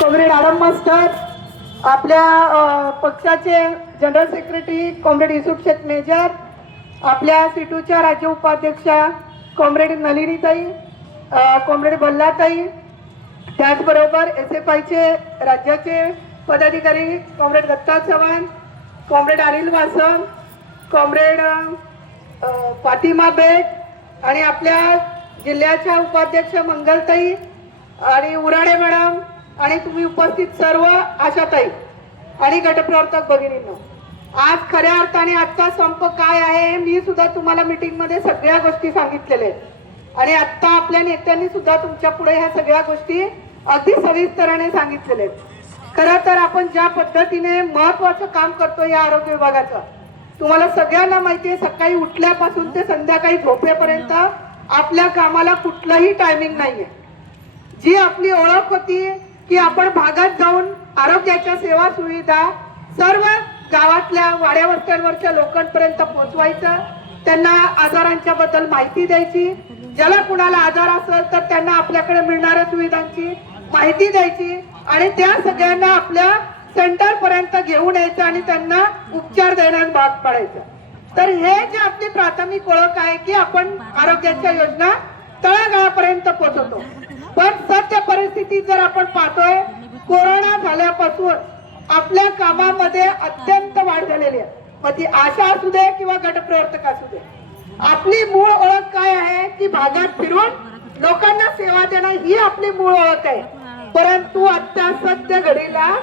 Comrade Adam master, आपल्या पक्षाचे general secretary comrade Yusuf Shaikh Major, आपल्या सीटूच्या राज्य उपाध्यक्षा कॉम्रेड नलिनीताई, कॉम्रेड बल्लाताई, त्याचबरोबर SFIचे राज्याचे पदाधिकारी comrade Datta Chavan, comrade Anil Vaasam, comrade Fatima बेग आणि आपल्या जिल्ह्याच्या उपाध्यक्ष मंगलताई आणि उराडे मॅडम आणि तुम्ही उपस्थित सर्व आशाताई आणि गटप्रवर्तक भगिनींनो, आज खऱ्या अर्थाने आजचा संप काय आहे मी सुद्धा तुम्हाला मीटिंग मध्ये सगळ्या गोष्टी सांगितलेल्या आहेत आणि आता आपल्या नेत्यांनी सुद्धा तुमच्या पुढे ह्या सगळ्या गोष्टी अगदी सविस्तराने सांगितलेल्या आहेत। खरं तर आपण ज्या पद्धतीने महत्वाचं काम करतो या आरोग्य विभागाचं, तुम्हाला सगळ्यांना माहिती आहे, सकाळी उठल्यापासून ते संध्याकाळी झोपेपर्यंत आपल्या कामाला कुठलंही टायमिंग नाहीये। जी आपली ओळख होती की आपण भागात जाऊन आरोग्याच्या सेवा सुविधा सर्व गावातल्या वाड्या वस्त्यांवरच्या लोकांपर्यंत पोहोचवायचं, त्यांना आजारांच्या बद्दल माहिती द्यायची, ज्याला कुणाला आजार असेल तर त्यांना आपल्याकडे मिळणाऱ्या सुविधांची माहिती द्यायची आणि त्या सगळ्यांना आपल्या सेंटर पर्यंत घेऊन यायचं आणि त्यांना उपचार देण्यास भाग पाडायचं। तर हे जे आपली प्राथमिक ओळख आहे की आपण आरोग्याच्या योजना तळागाळापर्यंत पोहोचवतो। पण सध्या परिस्थिती जर आपण पाहतोय, कोरोना झाल्यापासून आपल्या कामामध्ये अत्यंत वाढ झालेली आहे, मग ती आशा असू दे किंवा गटप्रवर्तक असू दे। आपली मूळ ओळख काय आहे की भागात फिरून लोकांना सेवा देणं ही आपली मूळ ओळख आहे। परंतु आता सध्या घडीला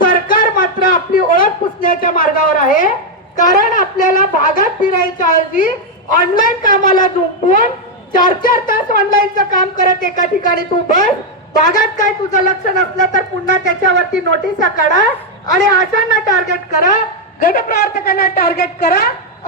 सरकार मात्र आपली ओळख पुसण्याच्या मार्गावर आहे, कारण आपल्याला भागात फिरायच्या ऐवजी ऑनलाईन कामाला झुंपून 4-4 तास ऑनलाईनचं काम करत एका ठिकाणी तू बस, भागात काय तुझं लक्ष नसलं तर पुन्हा त्याच्यावरती नोटिसा काढा आणि आशांना टार्गेट करा, गटप्रवर्तकांना टार्गेट करा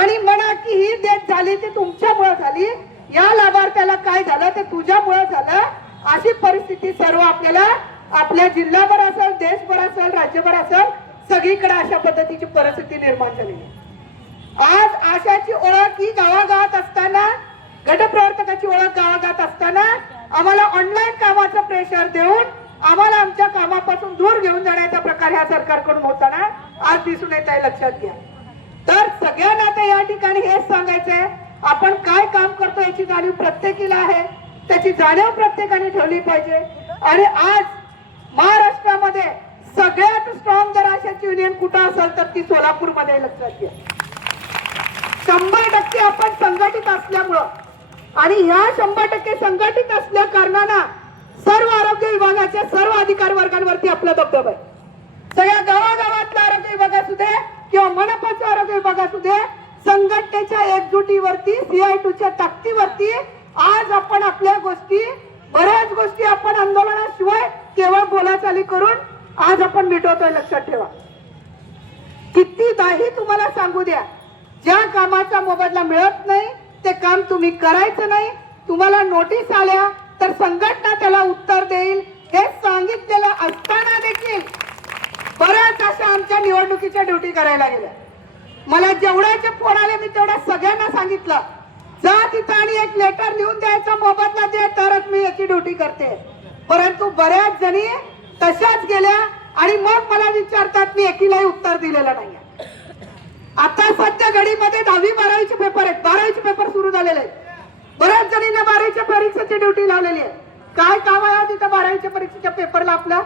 आणि म्हणा की ही डेथ झाली ती तुमच्यामुळे झाली, या लाभार्थ्याला काय झालं ते तुझ्यामुळे झालं। अशी परिस्थिती सर्व आपल्याला आपल्या जिल्हाभर असेल, देशभर असेल, राज्यभर असेल, सगळीकडे अशा पद्धतीची परिस्थिती निर्माण झाली आहे। आज आशाची ओळख ही गावागावात असताना, गटप्रवर्तकाची ओळख गावागावात असताना आम्हाला ऑनलाईन कामाचं प्रेशर देऊन आम्हाला आमच्या कामापासून दूर घेऊन जाण्याचा प्रकार ह्या सरकारकडून होताना आज दिसून येत आहे, लक्षात घ्या। तर सगळ्यांना आता या ठिकाणी हेच सांगायचंय, आपण काय काम करतो याची जाणीव प्रत्येकीला आहे, त्याची जाणीव प्रत्येकाने ठेवली पाहिजे। आणि आज महाराष्ट्रामध्ये सगळ्यात स्ट्रॉंग जर आशाची युनियन कुठं असेल तर ती सोलापूरमध्ये, लक्षात घ्या। 100% आपण संघटित असल्यामुळं आणि ह्या 100% संघटित असल्या कारणानं सर्व आरोग्य विभागाच्या सर्व अधिकार वर्गांवरती आपला दबदबा आहे। सगळ्या गावागावातला आरोग्य विभाग असू दे किंवा मनपाचा आरोग्य विभाग असू दे, संघटनेच्या एकजुटीवरती, CI2च्या ताकदीवरती आज आपण आपल्या गोष्टी, बऱ्याच गोष्टी आपण आंदोलनाशिवाय केवळ बोलाचाली करून आज आपण मिटवतोय, लक्षात ठेवा। कितीदाही तुम्हाला सांगू द्या, ज्या कामाचा मोबदला मिळत नाही ते काम तुम्ही करायचं नाही। तुम्हाला नोटीस आल्या तर संघटना त्याला उत्तर देईल, हे सांगितलेलं असताना देखील बऱ्याच अशा आमच्या निवडणुकीच्या ड्युटी करायला गेल्या। मला जेवढ्याचे फोन आले मी तेवढ्या सगळ्यांना सांगितलं, जा तिथं आणि एक लेटर लिहून द्यायचा, मोबदला दे तरच मी याची ड्युटी करते। परंतु बऱ्याच जणी तशाच गेल्या आणि मग मला विचारतात, मी एकीलाही उत्तर दिलेलं नाही। आता सध्या घडीमध्ये 10वी-12वीचे पेपर आहेत, 12वीचे पेपर सुरू झालेले आहेत, बऱ्याच जणींना 12वीच्या परीक्षेची ड्युटी लावलेली आहे। काय काम आहे तिथं 12वीच्या परीक्षेच्या पेपरला? आपला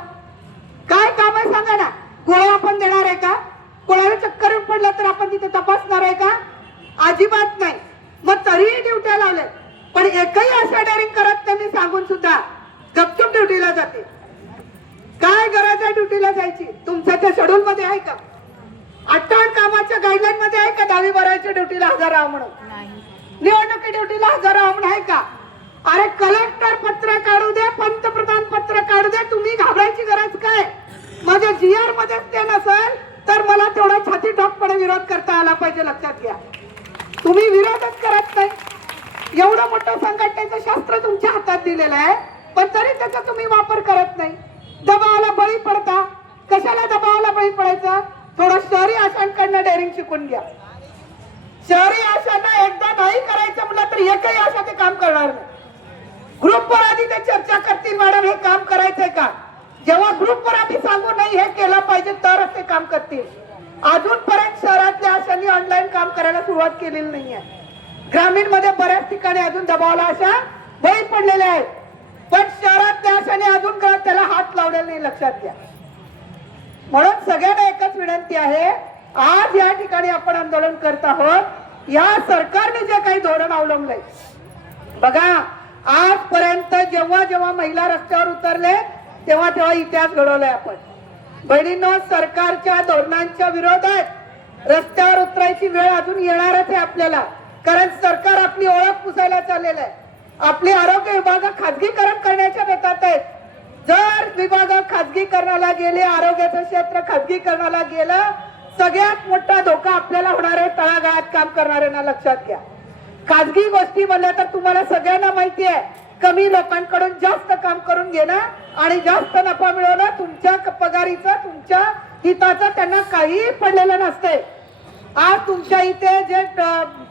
काय काम आहे सांगा ना? गोळ्या आपण देणार आहे का? कोणाला चक्कर पडलं तर आपण तिथे तपासणार आहे का? अजिबात नाही। मग तरीही ड्युट्या लावल्या, पण एकही अशा डेअरिंग करत नाही मी सांगून सुद्धा गपचूप ड्युटीला जाते। काय गरज आहे ड्युटीला जायची? तुमच्या त्या शेड्यूल मध्ये आहे का? 58 कामाच्या गाईडलाईन मध्ये आहे का 10वी-12वीच्या ड्युटीला हजर राहा म्हणून? निवडणुकी ड्युटीला हजर राहा म्हणून आहे का? अरे कलेक्टर पत्र काढू दे, पंतप्रधान पत्र काढू दे, तुम्ही घाबरायची गरज काय? माझ्या GR मध्ये ते नसेल तर मला तेवढा छाती ठोकपणे विरोध करता आला पाहिजे, लक्षात घ्या। तुम्ही विरोधच करत नाही। एवढं मोठं संघटनेचं शास्त्र तुमच्या हातात दिलेलं आहे, पण तरी त्याचा तुम्ही वापर करत नाही। दबावाला बळी पडता। कशाला दबावाला बळी पडायचा? थोडं शहरी आशांकडनं डेअरिंग शिकून घ्या। शहरी आशांना एकदा नाही करायचं म्हटलं तर एकही आशा ते काम करणार नाही। ग्रुपवर आधी ते चर्चा करतील, मॅडम हे काम करायचंय का? जेव्हा ग्रुपवर आम्ही सांगू नाही हे केलं पाहिजे तरच ते काम करतील. अजूनपर्यंत शहरातल्या आशांनी ऑनलाईन काम करायला सुरुवात केलेली नाहीये. ग्रामीण मध्ये बऱ्याच ठिकाणी अजून दबावला अशा बळी पडलेल्या आहेत, पण शहरातल्या आशाने अजून त्याला हात लावलेला नाही, लक्षात घ्या. म्हणून सगळ्यांना एकच विनंती आहे, आज या ठिकाणी आपण आंदोलन करत आहोत. या सरकारने जे काही धोरण अवलंबलंय बघा, आजपर्यंत जेव्हा जेव्हा महिला रस्त्यावर उतरले तेव्हा तेव्हा इतिहास घडवलाय आपण. बहिणींनो, सरकारच्या धोरणांच्या विरोधात रस्त्यावर उतरायची वेळ अजून येणारच आहे आपल्याला, कारण सरकार आपली ओळख पुसायला चाललेलं आहे. आपले आरोग्य विभाग खाजगीकरण करण्याच्या बेतात आहेत. जर विभाग खाजगीकरणाला गेले, आरोग्याचं क्षेत्र खाजगीकरणाला गेलं, सगळ्यात मोठा धोका आपल्याला होणार आहे तळागाळात काम करणाऱ्यांना, लक्षात घ्या. खाजगी गोष्टी म्हणल्या तर तुम्हाला सगळ्यांना माहिती आहे, कमी लोकांकडून जास्त काम करून घेणं आणि जास्त नफा मिळवणं, तुमच्या पगारीचं तुमच्या हिताचं त्यांना काही पडलेलं नसते. आज तुमच्या इथे जे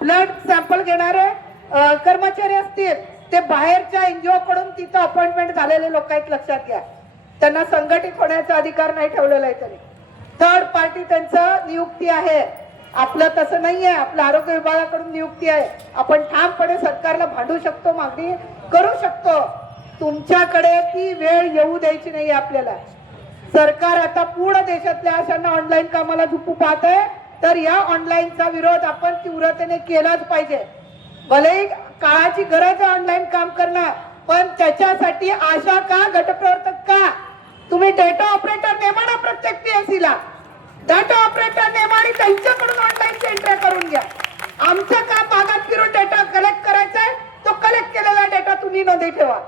ब्लड सॅम्पल घेणारे कर्मचारी असतील ते बाहेरच्या एनजीओ कडून तिथं अपॉइंटमेंट झालेले लोक आहेत, लक्षात घ्या. त्यांना संघटित होण्याचा अधिकार नाही ठेवलेला आहे. तरी थर्ड पार्टी त्यांचं नियुक्ती आहे. आपलं तसं नाहीये, आपलं आरोग्य विभागाकडून नियुक्ती आहे. आपण ठामपणे सरकारला भांडू शकतो, मागणी करू शकतो. तुमच्याकडे ती वेळ येऊ द्यायची नाही आपल्याला. सरकार आता पूर्ण देशातल्या अशांना ऑनलाईन कामाला झुकू पाहत आहे, तर या ऑनलाईनचा विरोध आपण तीव्रतेने केलाच पाहिजे. भले काळाची गरज आहे ऑनलाईन काम करणं, पण त्याच्यासाठी आशा का, गटप्रवर्तक का, तुम्ही डेटा ऑपरेटर नेमा ना प्रत्येक पीएससीला. डेटा ऑपरेटर नेमा आणि त्यांच्याकडून ऑनलाईन एंट्री करून घ्या. आमचं काम भागात फिरून डेटा कलेक्ट करायचा आहे, तो कलेक्ट केलेला डेटा तुम्ही नोंदी ठेवा.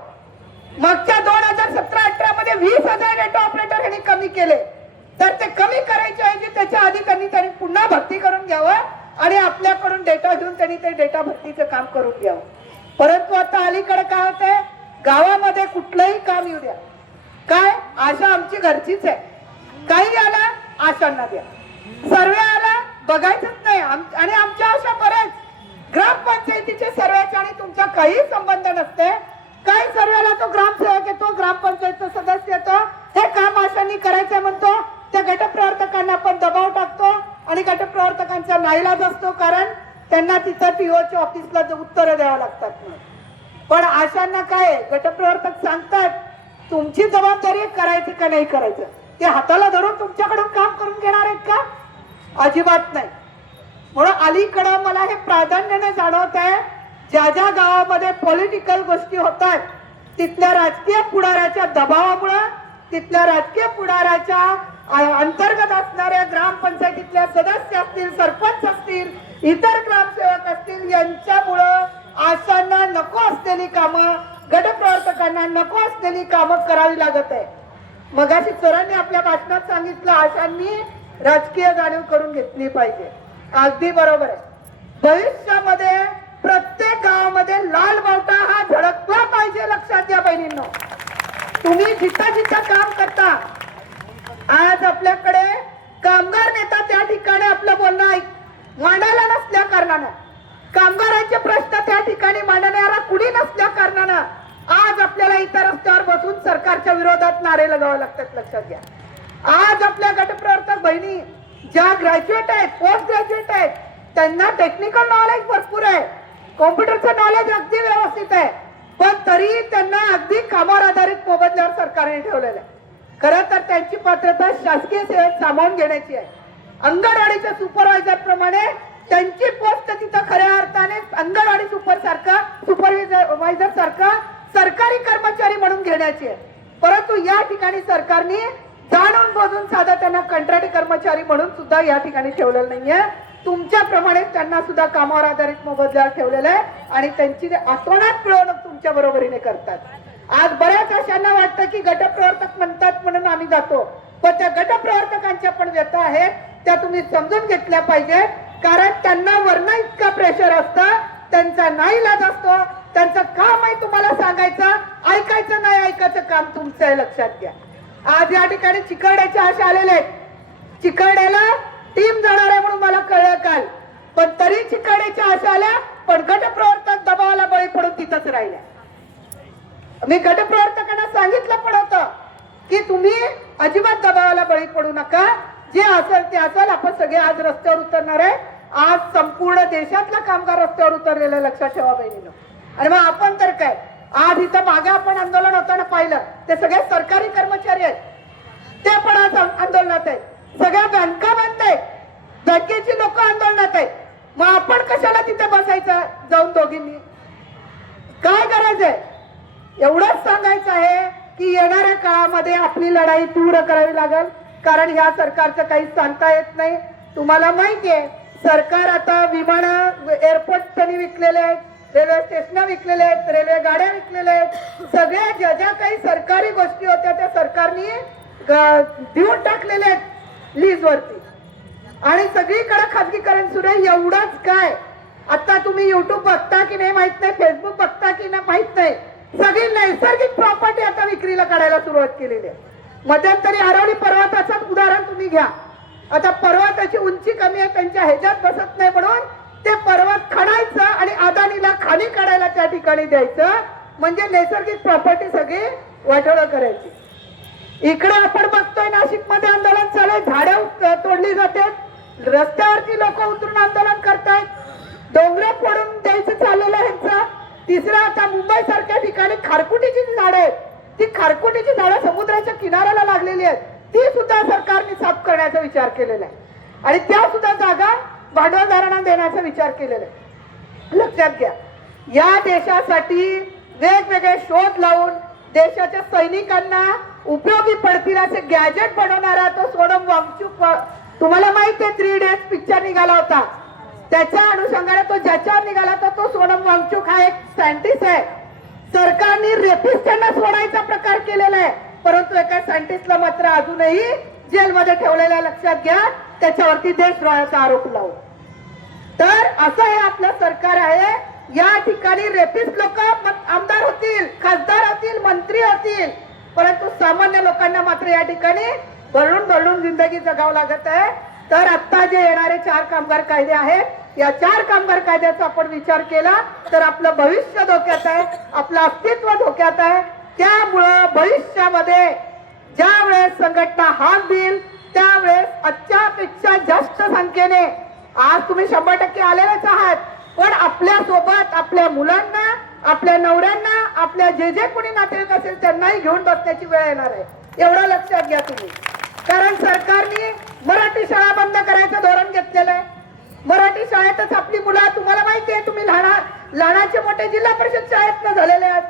मागच्या 2017-18 मध्ये 20,000 डेटा ऑपरेटर यांनी कमी केले, तर ते कमी करायचे ऐवजी त्याच्या आधी त्यांनी पुन्हा भरती करून घ्यावं आणि आपल्याकडून डेटा घेऊन त्यांनी ते डेटा भरतीचं काम करून घ्यावं. परंतु आता अलीकडे काय होतंय, गावामध्ये कुठलंही काम येऊ द्या, काय आशा आमची घरचीच आहे, काही आला आशांना द्या, सर्वे आला बघायचंच नाही. आणि आमच्या आशा बरेच ग्रामपंचायतीचे सर्वेचे आणि तुमचा काही संबंध नसते. काही सर्वेला तो ग्रामसेवक येतो, ग्रामपंचायतचा सदस्य येतो, हे काम आशांनी करायचं म्हणतो, त्या गटप्रवर्तकांना आपण दबाव टाकतो आणि गटप्रवर्तकांचा नाईलाज असतो, कारण त्यांना तिथं टीओच्या ऑफिसला उत्तरं द्यावं लागतात. पण आशांना काय, गटप्रवर्तक सांगतात तुमची जबाबदारी करायची का नाही करायचं, ते हाताला धरून तुमच्याकडून काम करून घेणार आहेत का? अजिबात नाही. म्हणून अलीकडं मला हे प्राधान्याने जाणवत आहे, ज्या ज्या गावामध्ये पॉलिटिकल गोष्टी होतात तिथल्या राजकीय पुढाऱ्याच्या दबावामुळे, तिथल्या राजकीय पुढाऱ्याच्या अंतर्गत असणाऱ्या ग्रामपंचायतीतल्या सदस्य असतील, सरपंच असतील, इतर ग्रामसेवक असतील, यांच्यामुळं आशांना नको असलेली कामं, गटप्रवर्तकांना नको असलेली कामं करावी लागत आहे. मगाशी सरांनी आपल्या भाषणात सांगितलं, आशांनी राजकीय जाणीव करून घेतली पाहिजे. अगदी बरोबर आहे. भविष्यामध्ये प्रत्येक गावामध्ये लाल बावटा हा झळकला पाहिजे, लक्षात घ्या बहिणींनो. तुम्ही जिथं जिथं काम करता, आज आपल्याकडे कामगार नेता त्या ठिकाणी आपलं बोलणं मांडायला नसल्या कारणानं, कामगारांचे प्रश्न त्या ठिकाणी मांडणारा कुणी नसल्या कारणानं आज आपल्याला इतर रस्त्यावर बसून सरकारच्या विरोधात नारे लगावे लागतात, लक्षात घ्या. आज आपल्या गटप्रवर्तक बहिणी ज्या ग्रॅज्युएट आहेत, पोस्ट ग्रॅज्युएट आहेत, त्यांना टेक्निकल नॉलेज भरपूर आहे, कॉम्प्युटरचं नॉलेज अगदी व्यवस्थित आहे, पण तरी त्यांना अगदी कामावर आधारित मोबदल्यावर सरकारने ठेवलेलं आहे. खरं तर त्यांची पात्रता शासकीय सेवेत सामावून घेण्याची आहे. अंगणवाडीच्या सुपरवायझर प्रमाणे त्यांची पोस्ट तिथं खऱ्या अर्थाने अंगणवाडी सुपरवायझर सारखा सरकारी कर्मचारी म्हणून घेण्याची आहे. परंतु या ठिकाणी सरकारने जाणून बुजून साधा त्यांना कंत्राटी कर्मचारी म्हणून सुद्धा या ठिकाणी ठेवलेलं नाहीये. तुमच्याप्रमाणे त्यांना सुद्धा कामावर आधारित मोबदल्यावर ठेवलेलं आहे आणि त्यांची आतोनात मिळवणूक तुमच्या बरोबरीने करतात. आज बऱ्याच अशांना वाटतं की गटप्रवर्तक म्हणतात म्हणून आम्ही जातो, पण त्या गटप्रवर्तकांच्या पण व्यथा आहेत, त्या तुम्ही समजून घेतल्या पाहिजे. कारण त्यांना वर्ण इतका प्रेशर असतं, त्यांचा नाईलाज असतो, त्यांचं काम आहे तुम्हाला सांगायचं, ऐकायचं नाही ऐकायचं काम तुमचं आहे, लक्षात घ्या. आज या ठिकाणी चिकरड्याच्या आशा आलेल्या आहेत. चिकरड्याला टीम जाणार आहे म्हणून मला कळलं काल, पण तरी चिकरड्याच्या आशा आल्या, पण गटप्रवर्तक दबावाला बळी पडून तिथंच राहिल्या. मी गटप्रवर्तकांना सांगितलं पण होतं की तुम्ही अजिबात दबावाला बळी पडू नका, जे असेल ते असेल, आपण सगळे आज रस्त्यावर उतरणार आहे. आज संपूर्ण देशातला कामगार रस्त्यावर उतरलेलं लक्षात ठेवा बहिणीनं. आणि मग आपण तर काय, आज इथं मागे आपण आंदोलन होताना पाहिलं, ते सगळे सरकारी कर्मचारी आहेत, ते पण आज आंदोलनात आहेत. सगळ्या बँका बंद आहेत, बँकेची लोक आंदोलनात आहेत. मग आपण कशाला तिथे बसायचं जाऊन दोघींनी? काय गरज आहे? एवढंच सांगायचं आहे की येणाऱ्या काळामध्ये आपली लढाई तीव्र करावी लागेल, कारण ह्या सरकारचं काही सांगता येत नाही. तुम्हाला माहिती आहे, सरकार आता विमानं एअरपोर्ट त्यांनी विकलेले आहेत, रेल्वे स्टेशन विकलेले आहेत, रेल्वे गाड्या विकलेल्या आहेत. सगळ्या ज्या ज्या काही सरकारी गोष्टी होत्या त्या सरकारने देऊन टाकलेल्या आहेत लीजवरती, आणि सगळीकडे खाजगीकरण सुरू आहे. एवढंच काय, आता तुम्ही युट्यूब बघता की नाही माहित नाही, फेसबुक बघता की नाही माहित नाही, सगळी नैसर्गिक प्रॉपर्टी आता विक्रीला काढायला सुरुवात केलेली आहे. मध्यंतरी आरवली पर्वताचं उदाहरण तुम्ही घ्या. आता पर्वताची उंची कमी आहे, त्यांच्या ह्याच्यात बसत नाही म्हणून ते पर्वत खणायचं आणि अदानीला खाली काढायला त्या ठिकाणी द्यायचं, म्हणजे नैसर्गिक प्रॉपर्टी सगळी वाटोळं करायची. इकडे आपण बघतोय नाशिक मध्ये आंदोलन चालू आहे, झाडं तोडली जाते, रस्त्यावरती लोक उतरून आंदोलन करतायत, डोंगर फोडून द्यायचं चाललेलं आहे ह्यांचं. तिसरं, आता मुंबई सारख्या ठिकाणी खारकुटीची झाडं आहेत, ती खारकुटीची झाडं समुद्राच्या किनाऱ्याला लागलेली आहेत, ती सुद्धा सरकारने साफ करण्याचा विचार केलेला आहे, आणि त्या सुद्धा जागा भांडवलदारांना देण्याचा विचार केलेला आहे. लक्षात घ्या, या देशासाठी वेगवेगळे शोध लावून देशाच्या सैनिकांना उपयोगी पडतील असे गॅजेट बनवणारा तो सोनम वांगचुक, तुम्हाला माहिती आहे 3 Idiots पिक्चर निघाला होता, त्याच्या अनुषंगाने तो ज्याच्यावर निघाला होता तो सोनम वांगचुक हा एक सायंटिस्ट आहे. सरकारने रेपिस्टांना सोडायचा प्रकार केलेला आहे, परंतु एका सायंटिस्टला मात्र अजूनही जेलमध्ये ठेवलेला लक्षात घ्या, त्याच्यावरती देशद्रोहाचा आरोप लावून. तर असं हे आपलं सरकार आहे. या ठिकाणी रेपिस्ट लोक आमदार होतील, खासदार होतील, मंत्री होतील, परंतु सामान्य लोकांना मात्र या ठिकाणी भरडून भरडून जिंदगी जगावं लागत आहे. तर आता जे येणारे 4 कामगार कायदे आहेत, या 4 कामगार कायद्याचा आपण विचार केला तर आपलं भविष्य धोक्यात आहे, आपलं अस्तित्व धोक्यात आहे. त्यामुळं भविष्यामध्ये ज्या वेळेस संघटना हाक देईल त्यावेळेस आजच्यापेक्षा जास्त संख्येने, आज तुम्ही 100% आलेलेच आहात, पण आपल्या सोबत आपल्या मुलांना, आपल्या नवऱ्यांना, आपल्या जे जे कोणी नातेवाईक असेल त्यांनाही घेऊन बसण्याची वेळ येणार आहे, एवढं लक्षात घ्या तुम्ही. कारण सरकारने मराठी शाळा बंद करायचं धोरण घेतलेलं आहे. मराठी शाळेतच आपली मुलं, तुम्हाला माहिती आहे, तुम्ही लहानाचे मोठे जिल्हा परिषद शाळेत झालेले आहात.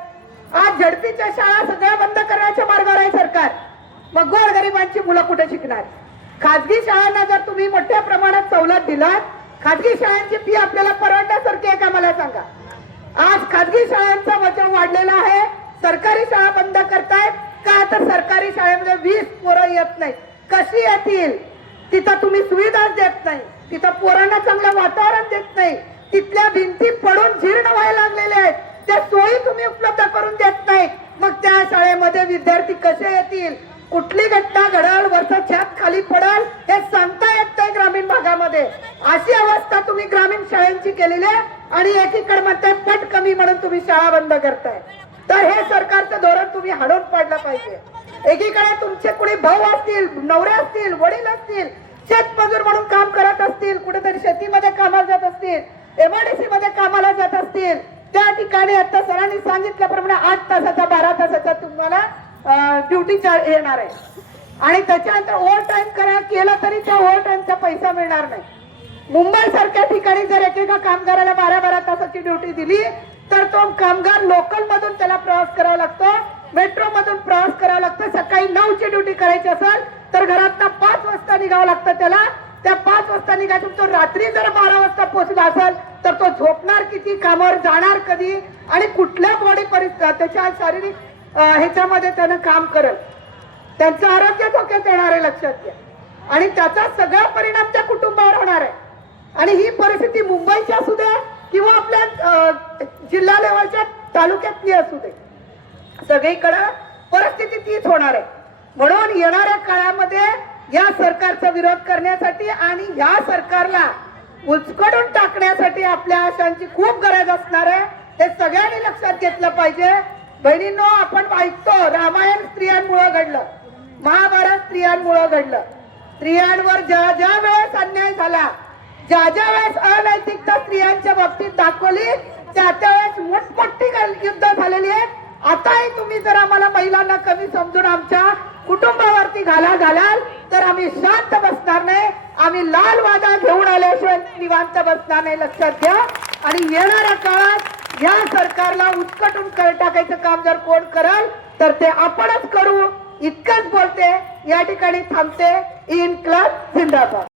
आज झडपीच्या शाळा सगळ्या बंद करण्याच्या मार्गावर आहे सरकार. मग गोरगरिबांची मुलं कुठे शिकणार? खाजगी शाळांना जर तुम्ही मोठ्या प्रमाणात सवलत दिलात, खाजगी शाळांची फी आपल्याला परवडण्यासारखी आहे का मला सांगा? आज खाजगी शाळांचा बचाव वाढलेला आहे, सरकारी शाळा बंद करतायत का? तर सरकारी शाळेमध्ये 20 पोरं येत नाही, कशी येतील? तिथं तुम्ही सुविधाच देत नाही, तिथं पोरांना चांगलं वातावरण देत नाही, तिथल्या भिंती पडून जीर्ण व्हायला लागलेल्या आहेत, त्या सोयी तुम्ही उपलब्ध करून देत नाही. मग त्या शाळेमध्ये विद्यार्थी कसे येतील? कुठली घटना घडल, वरचा छत खाली पडल हे सांगता येत नाही ग्रामीण भागामध्ये. अशी अवस्था तुम्ही ग्रामीण शाळांची केलेली आहे, आणि एकीकडे म्हणताय पट कमी म्हणून तुम्ही शाळा बंद करताय. तर हे सरकारचं धोरण तुम्ही हाडून पाडलं पाहिजे. एकीकडे तुमचे कुणी भाऊ असतील, नवरे असतील, वडील असतील, शेतमजूर म्हणून काम करत असतील, कुठेतरी शेतीमध्ये कामाला जात असतील, MIDC मध्ये कामाला जात असतील, त्या ठिकाणी आता सरांनी सांगितल्याप्रमाणे 8 तासाचा 12 तासाचा तुम्हाला ड्युटी येणार आहे, आणि त्याच्यानंतर ओव्हर टाइम केला तरी त्या ओव्हर टाइमचा पैसा मिळणार नाही. मुंबई सारख्या ठिकाणी जर एकेका कामगाराला 12-12 तासाची ड्युटी दिली तर तो कामगार लोकल मधून त्याला प्रवास करावा लागतो, मेट्रो मधून प्रवास करावा लागतो. सकाळी 9ची ड्युटी करायची असेल तर घरातनं 5 वाजता निघावं लागतं त्याला. त्या 5 वाजता निघायचं, तो रात्री जर 12 वाजता पोहोचला असेल तर तो झोपणार किती, कामावर जाणार कधी, आणि कुठल्या बॉडी परिस्थिती त्याच्या शारीरिक ह्याच्यामध्ये त्यानं काम करत, त्यांचं आरोग्य धोक्यात येणार आहे लक्षात घ्या. आणि त्याचा सगळा परिणाम त्या कुटुंबावर होणार आहे. आणि ही परिस्थिती मुंबईची असू दे किंवा आपल्या जिल्हा लेवलच्या तालुक्यातली असू दे, सगळीकडे परिस्थिती तीच होणार आहे. म्हणून येणाऱ्या काळामध्ये या सरकारचा विरोध करण्यासाठी आणि या सरकारला उचकडून टाकण्यासाठी आपल्या आशांची खूप गरज असणार आहे. हे सगळ्यांनी लक्षात घेतलं पाहिजे. बहिणींनो, आपण ऐकतो रामायण स्त्रियांमुळे घडलं, महाभारत स्त्रियांमुळे घडलं. स्त्रियांवर ज्या ज्या वेळेस अन्याय झाला, ज्या ज्या वेळेस अनैतिकता स्त्रियांच्या बाबतीत दाखवली, त्या त्यावेळेस मोठमोठी युद्ध झालेली आहेत. आताही तुम्ही जर आम्हाला महिलांना कमी समजून आमच्या कुटुंबावरती घालाल तर आम्ही शांत बसणार नाही. आम्ही लाल वादा घेऊन आल्याशिवाय निवांत बसणार नाही, लक्षात घ्या. आणि येणाऱ्या काळात या सरकारला उचकटून टाकायचं काम जर कोण करल तर ते आपणच करू. इतकंच बोलते, या ठिकाणी थांबते. इन्क्लाब जिंदाबाद.